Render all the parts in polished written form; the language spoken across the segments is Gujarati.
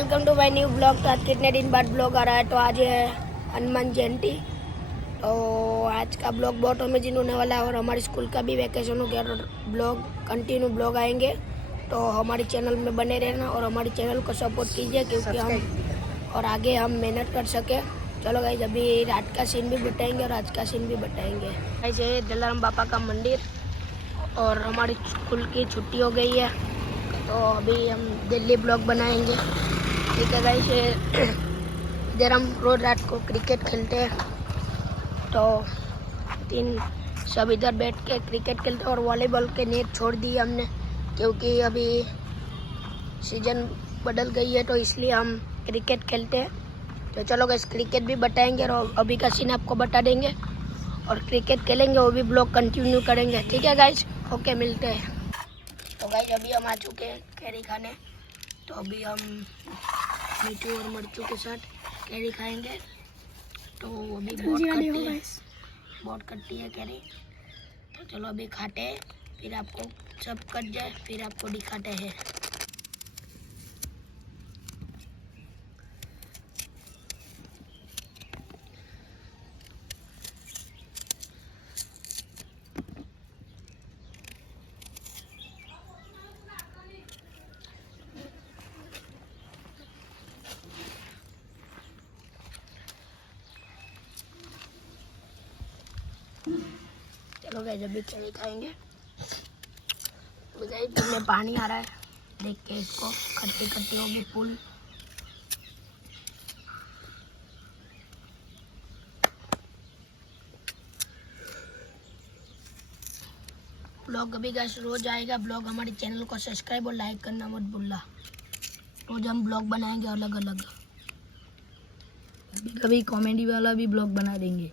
Welcome to my new blog. तो आज कितने दिन बाद ब्लॉग आ रहा है। तो आज है हनुमान जयंती। तो आज का ब्लॉग बहुत अमेजिंग होने वाला है और हमारी स्कूल का भी वैकेशन हो गया तो ब्लॉग कंटिन्यू ब्लॉग आएंगे। तो हमारे चैनल में बने रहना और हमारे चैनल को सपोर्ट कीजिए क्योंकि हम और आगे हम मेहनत कर सके। चलो गाइस, अभी रात का सीन भी बताएंगे और आज का सीन भी बताएंगे। गाइस, ये जलाराम बापा का मंदिर और हमारी स्कूल की छुट्टी हो गई है तो अभी हम दिल्ली ब्लॉग बनाएंगे। ठीक है गाइस, इधर हम रोज रात को क्रिकेट खेलते हैं तो सब इधर बैठ के क्रिकेट खेलते हैं और वॉलीबॉल के नेट छोड़ दिए हमने क्योंकि अभी सीजन बदल गई है तो इसलिए हम क्रिकेट खेलते हैं। तो चलो गाइस, क्रिकेट भी बताएंगे और अभी का सीन आपको बता देंगे और क्रिकेट खेलेंगे वो भी ब्लॉग कंटिन्यू करेंगे। ठीक है गाइस, ओके, मिलते हैं। तो गाइस, अभी हम आ चुके हैं कैरी खाने। तो अभी हम मीठू और मिर्चू के साथ कैरी खाएंगे। तो अभी बहुत कट्टी है कैरी। तो चलो अभी खाते हैं, फिर आपको सब कट जाए फिर आपको दिखाते हैं। चलो गाइस, अभी कैरी खाएंगे। इसमें पानी आ रहा है, देख के इसको खट्टी खट्टी होगी फुल। ब्लॉग अभी गाइस रोज आएगा। ब्लॉग हमारे चैनल को सब्सक्राइब और लाइक करना मत भूलना। रोज हम ब्लॉग बनाएंगे अलग अलग। कभी कॉमेडी वाला भी ब्लॉग बना देंगे।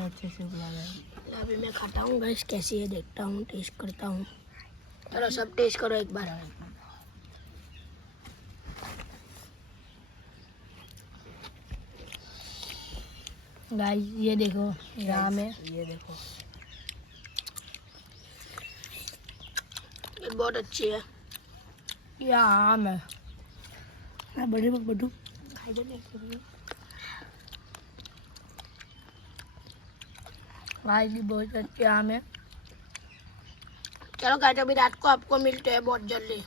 अच्छे से बुला रहे हैं। अभी मैं खाता हूँ गाइस, कैसी है देखता हूँ, टेस्ट करता हूँ। चलो सब टेस्ट करो एक बार। गाइस ये देखो, यहाँ में ये देखो, ये बहुत अच्छी है। ये आम है। बड़े बड़ू गाइस भी बहुत अच्छे आम है। चलो गाइस, अभी रात को आपको मिलते हैं बहुत जल्दी।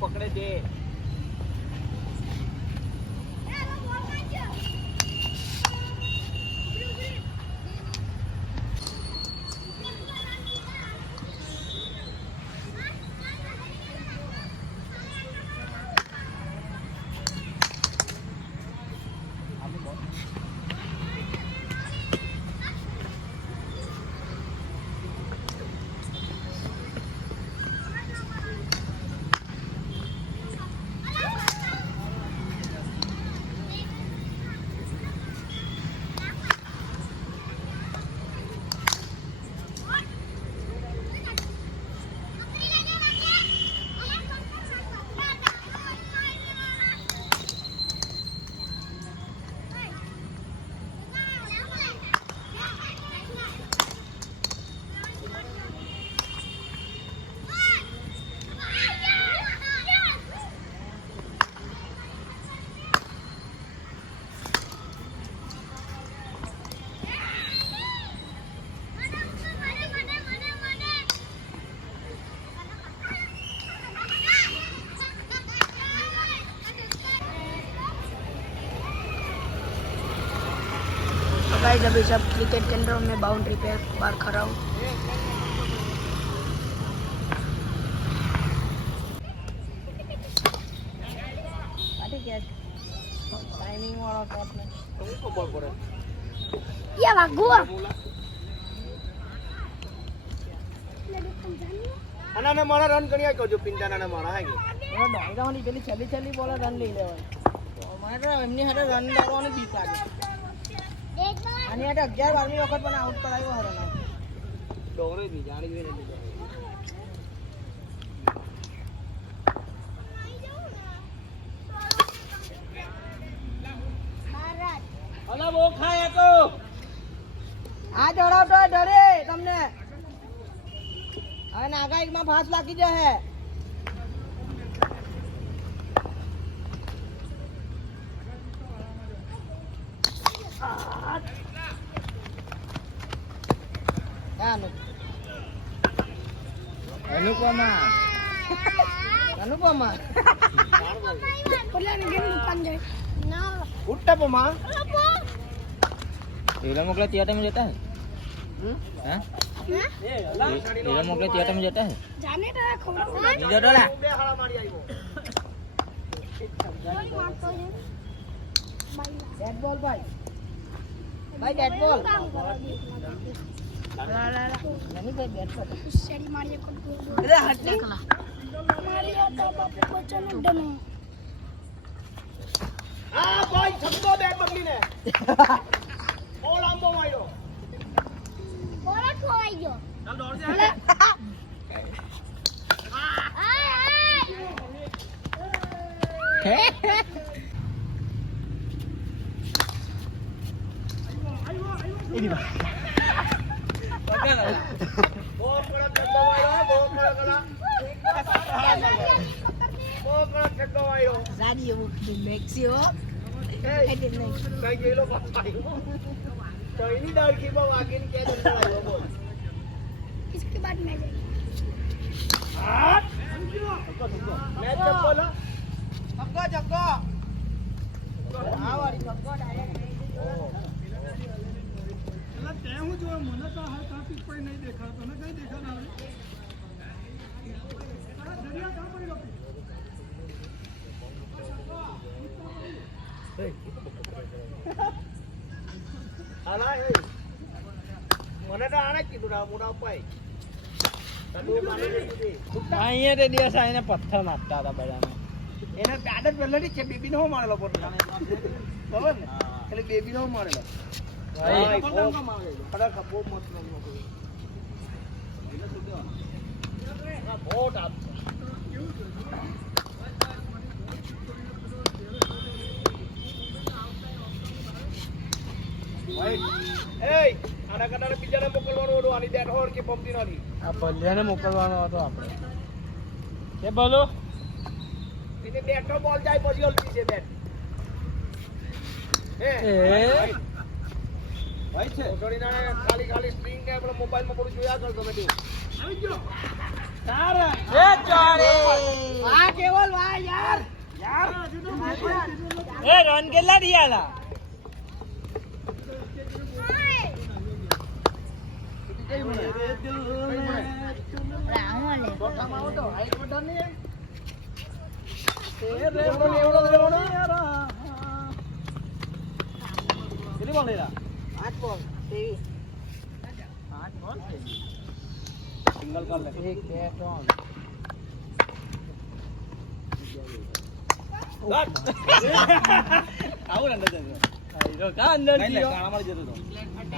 पकड़े दे। गाइस, अभी सब क्रिकेट खेल रहे हो, मैं बाउंड्री पे बाहर खड़ा हूँ। Ya bagus. આનાને મારા રન કર્યા કહો જો પિંડાના મારા હે કે દોડવાની પેલી છેલ્લી છેલ્લી બોલ રન લઈ લેવાય. અમારે એમની હારે રન લાવવાની બીક લાગે. આની હારે 11-12મી વખત મને આઉટ કરાવ્યો હરો ના ડોરે ની જાણી જોઈને નથી. અલા બહુ ખાય તો આ દોડાવતો ડરે તમને હવે નાગા એકમાં ફાસ લાગી જશે અનુપમા અનુપમા ઉટ્ટપમા हीरो मोकला थिएटर में जाता है हाँ? हीरो मोकला थिएटर में जाता है જાને તો ખબર नहीं जाता ला બે હાડા મારી આવ્યો બેટ બોલ ભાઈ ભાઈ બેટ બોલ નહીં ભાઈ બેટ બોલ શેરી મારીએ કોટ અરે હટલી મારી તો બાપુ બચનો ડનો આ ભાઈ છક્કો બેટ બદલીને ઓ લાંબો માર્યો બોલા ખોવાઈ ગયો ચાલ દોડ દે બહુ કડક છક્કો માર્યો બહુ કડક કલા બહુ કડક છક્કો માર્યો સાડી એવું મેક્સી હો કઈ ગયેલો પાછો તો એની ડાળખી પર વાગીને કે દંડ આવ્યો બોલ इसके बाद मैं जाएगी મેચ ચપ્પો લા છક્કો છક્કો આ વાળી છક્કો ડાયરેક્ટ આલા એ મને તો આને કીધું ના મોટા પાઈ તને મારી દીધી અહીંયા તે દિવસ આઈને પથ્થર મારતા હતા બધાને એને આદત પહેલેથી છે બેબી નો મારેલો પોતાને ખબર ને એટલે બેબી નો મારેલો ભાઈ ખડા ખપો મત રમનો કોઈ બોટ આપ ભાઈ આના કદાચ બીજાને મોકલવાનું હતું આની બેટ હોર કે પંપી નથી આ ભલ્યાને મોકલવાનો હતો આપણે કે બોલો એને બેટનો બોલ જાય પછી હલતી છે બેટ હે ભાઈ છે છોડીને ખાલી સ્ક્રીન કે આપણે મોબાઈલમાં થોડું જોયા કરતો મેં આવી ગયો સારા એ ચોરે આ કેવલ વાહ યાર એ રન કેટલા દિયાલા ચોથામાં આવો તો હાઈટ વધારે નહીં કેટલી બોલ લેલા 8 બોલ 23 સિંગલ કર લે 1 2 આવું અંદર જતો3 કા અંદર નહીં ગયો કાણામાં જતો તો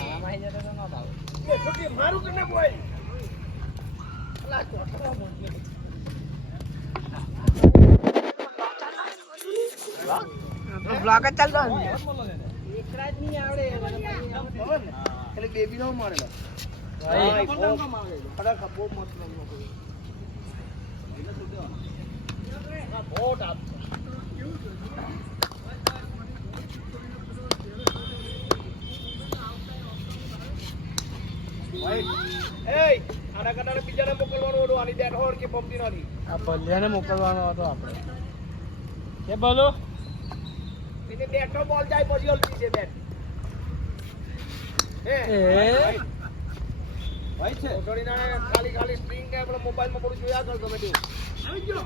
આમાં જતો તો ન થાવ એ છોકરી મારું કને બોય બ્લોક જ ચાલતો એકરા જ નહીં આવડે ખબર ને એટલે બેબી નો મારેલો ભાઈ ખડા ખપો મત રમનો કોઈ બોટ આપ ભાઈ આના કદાચ બીજાને મોકલવાનું હતું આની બેટ હોર કે પંપી નથી આ ભલ્યાને મોકલવાનો હતો આપણે કે બોલો એને બેટનો બોલ જાય પછી હલતી છે બેટ હે ભાઈ છે છોડીને ખાલી સ્ક્રીન કે આપણે મોબાઈલમાં થોડું જોયા કરતો મેં આવી ગયો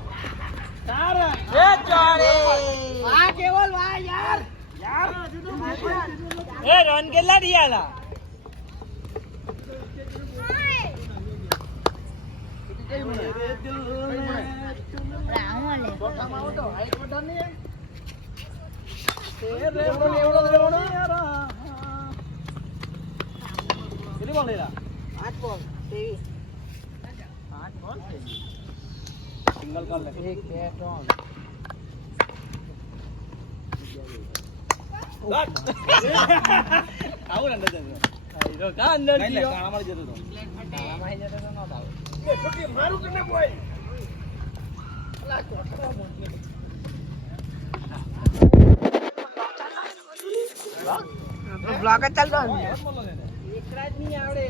સારા એ ચોરે આ કેવલ વાહ યાર એ રન કેટલા દિયાલા ચોથામાં આવો તો હાઈટ વધારે નહીં કેટલી બોલ લેલા 8 બોલ 23 સિંગલ કર લે 1 2 3 આવું અંદર જતો કા અંદર ગયો કાણામાં જતો હતો કાણામાં જતો તો નહોતો આવો મારું તને બોય બ્લોક જ ચાલતો એકરા જ નહીં આવડે